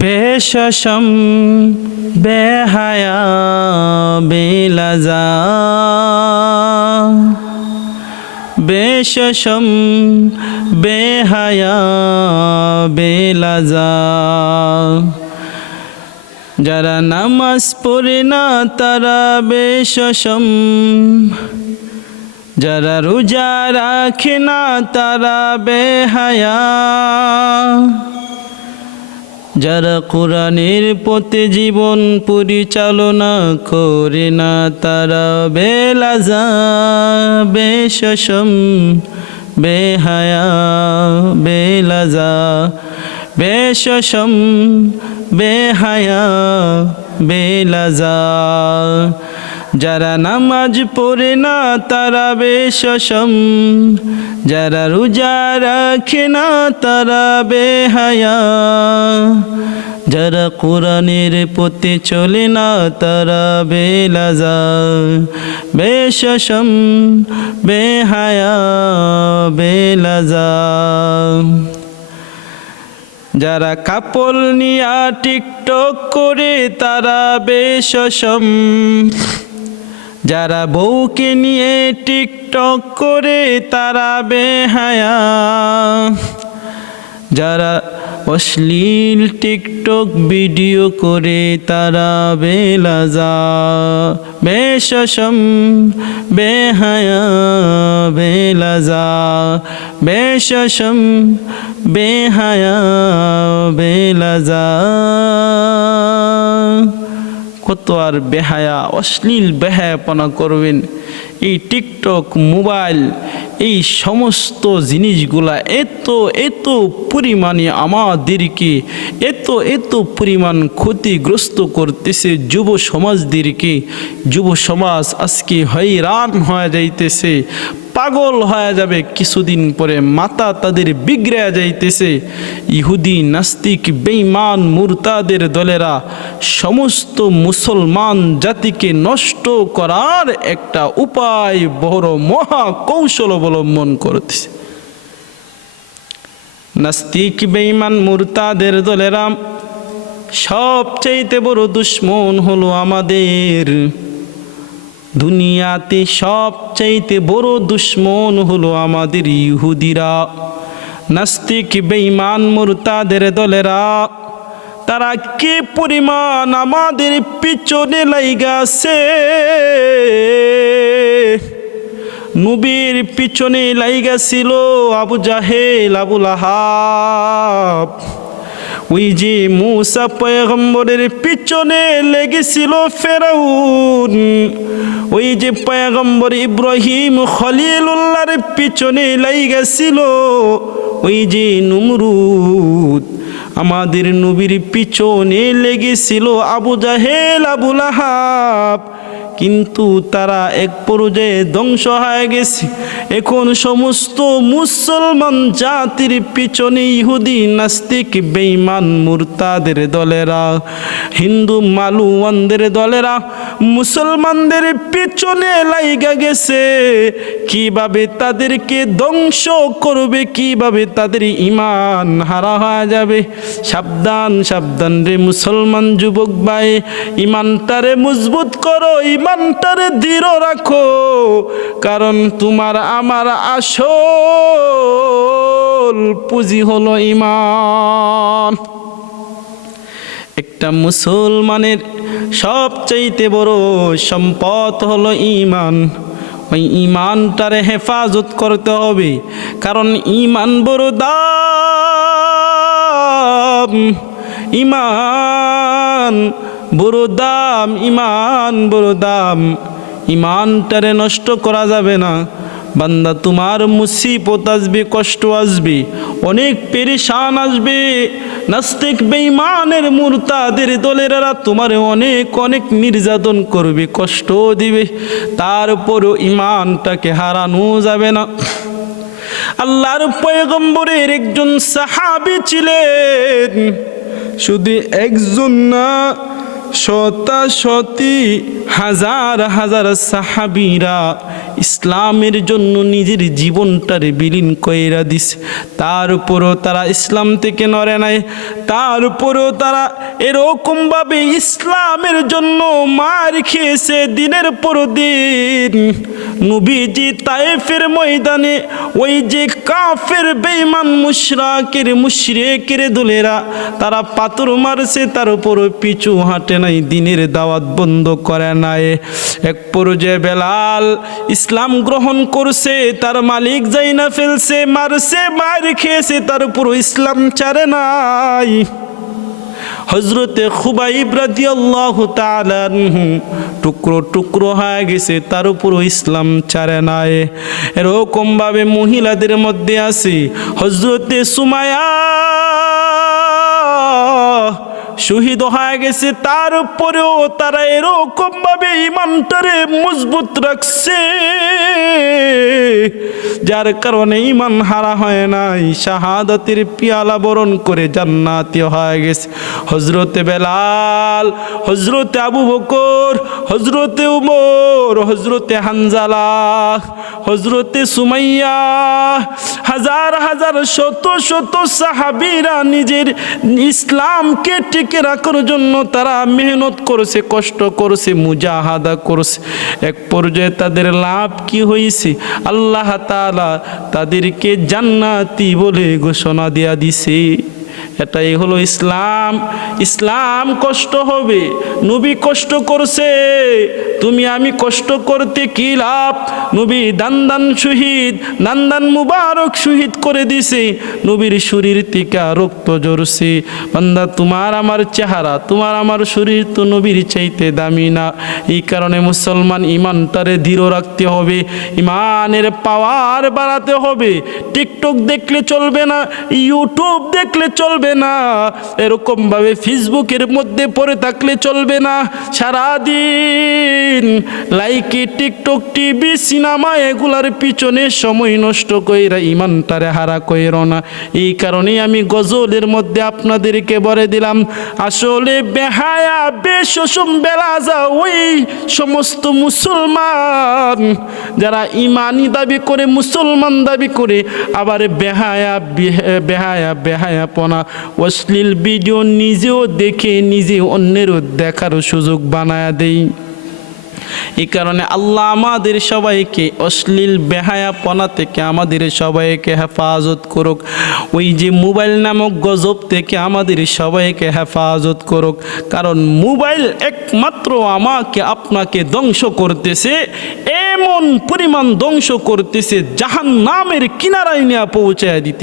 বেশসম বেহায়া বেলাজা বেশসম বেহায়া বেলাজা যারা নামাজ পড়ে না তারা বেশসম যারা রোজা রাখে না তারা বেহায়া যারা কোরআনের পথে জীবন পরিচালনা করে না তারা বেলাজা বেশসম বেহায়া বেলাজা বেশসম বেহায়া বেলাজা যারা নামাজ পড়ে না তারা বেশসম যারা রোজা রাখে না তারা বেহায়া যারা কোরআনের পথে চলে না তারা বেলাজা বেশসম বেহায়া বেলাজা যারা কাপল নিয়া টিকটক করে তারা বেশসম যারা বউকে নিয়ে টিকটক করে তারা বেহায়া যারা অশ্লীল টিকটক ভিডিও করে তারা বেলাজা বেশসম বেহায়া বেলাজা বেশসম বেহায়া বেলাজা কত আর বেহায়া অশ্লীল বেহায়াপনা করবেন। এই টিকটক মোবাইল এই সমস্ত জিনিসগুলা এত পরিমাণে আমাদেরকে এত পরিমাণ ক্ষতিগ্রস্ত করতেছে যুব সমাজদেরকে। যুব সমাজ আজকে হয়রান হয়ে যাইতেছে, পাগল হয়ে যাবে কিছুদিন পরে, মাথা তাদের বিগড়ে যাইতেছে। ইহুদি নাস্তিক বেঈমান মুরতাদের দলেরা সমস্ত মুসলমান জাতিকে নষ্ট করার একটা উপায় বড় মহা কৌশল অবলম্বন করতেছে। নাস্তিক বেঈমান মুরতাদের দলেরা সবচাইতে বড় দুশ্মন হলো আমাদের। দুনিয়াতে সবচাইতে বড় দুশ্মন হলো আমাদের ইহুদিরা। নাস্তিক বেঈমান মুরতাদের দলেরা তারা কি পরিমাণ আমাদের পিছনে লাইগাছে, নবীর পিছনে লাইগাছিল আবু জাহেল আবু লাহাব। ওই যে মুসা পয়গম্বরের পিছনে লেগেছিল ফেরাউন, ওই যে পয়গম্বর ইব্রাহিম খলিলুল্লাহর পিছনে লাইগাছিল ওই যে নমরুদ। আমাদের নবীর পিছনে লেগেছিল আবু জাহেল আবু লাহাব, কিন্তু তারা এক পর্যায়ে ধ্বংস হয়ে গেছে। এখন সমস্ত মুসলমান জাতির পিছনে ইহুদি নাস্তিক বেঈমান মুরতাদের দলেরা, হিন্দু মালুয়ানদের দলেরা মুসলমানদের পিছনে লাইগা গেছে। কিভাবে তাদেরকে ধ্বংস করবে, কিভাবে তাদের ঈমান হারা হয়ে যাবে। সাবধান সাবধান রে মুসলমান যুবক ভাই, ঈমানটারে মজবুত করো, ঈমানটারে দৃঢ় রাখো, কারণ তোমার আমার আসল পুঁজি হলো ঈমান। একটা মুসলমানের সবচাইতে বড় সম্পদ হলো ঈমান। ওই ঈমানটারে হেফাজত করতে হবে, কারণ ঈমান বড় দাম, ঈমান বড় দাম, ঈমান বড় দাম। ঈমানটারে নষ্ট করা যাবে না। বান্দা তোমার মুসিবত আসবে, কষ্ট আসবে, অনেক পেরেশান আসবে। নাস্তিক বেঈমানের মুরতাদের দলেরা তোমারে অনেক অনেক নির্যাতন করবে, কষ্ট দিবে, তারপরও ঈমানটাকে হারানো যাবে না। আল্লাহর পয়গম্বরের একজন সাহাবী ছিলেন, শুধু একজন না, শতাশতি হাজার হাজার সাহাবীরা ইসলামের জন্য নিজের জীবনটারে বিলীন কইরা দিছে, তারপরও তারা ইসলাম থেকে নড়ে নাই, তারপরও তারা এরকমভাবে ইসলামের জন্য মার খেয়েছে দিনের পর দিন। নবীজি তায়েফের ময়দানে ওই যে কাফের বেঈমান মুশরিকের দলেরা তারা পাথর মারছে, তার উপরও পিছু হাঁটে নাই, দিনের দাওয়াত বন্ধ করে নাই। এক পর্যায়ে বেলাল ইসলাম গ্রহণ করছে, তার মালিক যাই না ফেলছে, মারছে, মার খেয়েছে, তার উপরও ইসলাম ছাড়ে নাই। হযরতে খুবাইব রাদিয়াল্লাহু তাআলা আনহু টুকরো টুকরো হয়ে গেছে, তার উপরও ইসলাম ছাড়ে নাই। এরকম ভাবে মহিলাদের মধ্যে আছে হযরতে সুমাইয়া শহীদ হয়ে গেছে, তারপরেও তারা এরকম ভাবে ইমানটারে মজবুত রাখছে, যার কারণে ইমান হারা হয় নাই, শাহাদাতের পিয়ালা বরণ করে জান্নাতি হয়ে গেছে। হযরতে বেলাল, হযরতে আবু বকর, হযরতে উমর, হযরতে হানজালা, হযরতে সুমাইয়া, হাজার হাজার শত শত সাহাবীরা নিজের ইসলামকে টিকে রাখার জন্য তারা মেহনত করেছে, কষ্ট করেছে, মুজাহাদা করেছে। এক পর্যায়ে তাদের লাভ কি হয়েছে? আল্লাহ তাআলা তাদেরকে জান্নাতি বলে ঘোষণা দেয়া দিছে। এটাই হলো ইসলাম। ইসলাম কষ্ট হবে, নবী কষ্ট করছে, তুমি আমি কষ্ট করতে কি লাভ? নবী দান শহীদ, দান মুবারক শহীদ করে দিছে, নবীর শরীর থেকে রক্ত ঝরছে। বান্দা, তোমার আমার চেহারা, তোমার আমার শরীর তো নবীর চাইতে দামি না। এই কারণে মুসলমান ইমানটারে দৃঢ় রাখতে হবে, ইমানের পাওয়ার বাড়াতে হবে। টিকটক দেখলে চলবে না, ইউটিউব দেখলে চলবে না, এরকম ভাবে ফেসবুকের মধ্যে পড়ে থাকলে চলবে না। সারাদিন লাইকি, টিকটক, টিভি, সিনেমা এগুলার পিছনে সময় নষ্ট কইরা ইমানটারে হারা কইরো না। এই কারণেই আমি গজলের মধ্যে আপনাদেরকে বলে দিলাম, আসলে বেহায়া বেশরম বেলাজা ওই সমস্ত মুসলমান যারা ইমানি দাবি করে, মুসলমান দাবি করে, আবার বেহায়াপনা অশ্লীল ভিডিও নিজেও দেখে নিজে অন্যেরও দেখার সুযোগ বানায় দেই। এই কারণে আল্লাহ আমাদের সবাইকে অশ্লীল বেহায়াপনা থেকে আমাদের সবাইকে হেফাজত করুক, ওই যে মোবাইল নামক গজব থেকে আমাদের সবাইকে হেফাজত করুক। কারণ মোবাইল একমাত্র আমাকে আপনাকে ধ্বংস করতেছে, এমন পরিমাণ ধ্বংস করতেছে জাহান্নামের কিনারায় নিয়ে পৌঁছায় দিতে।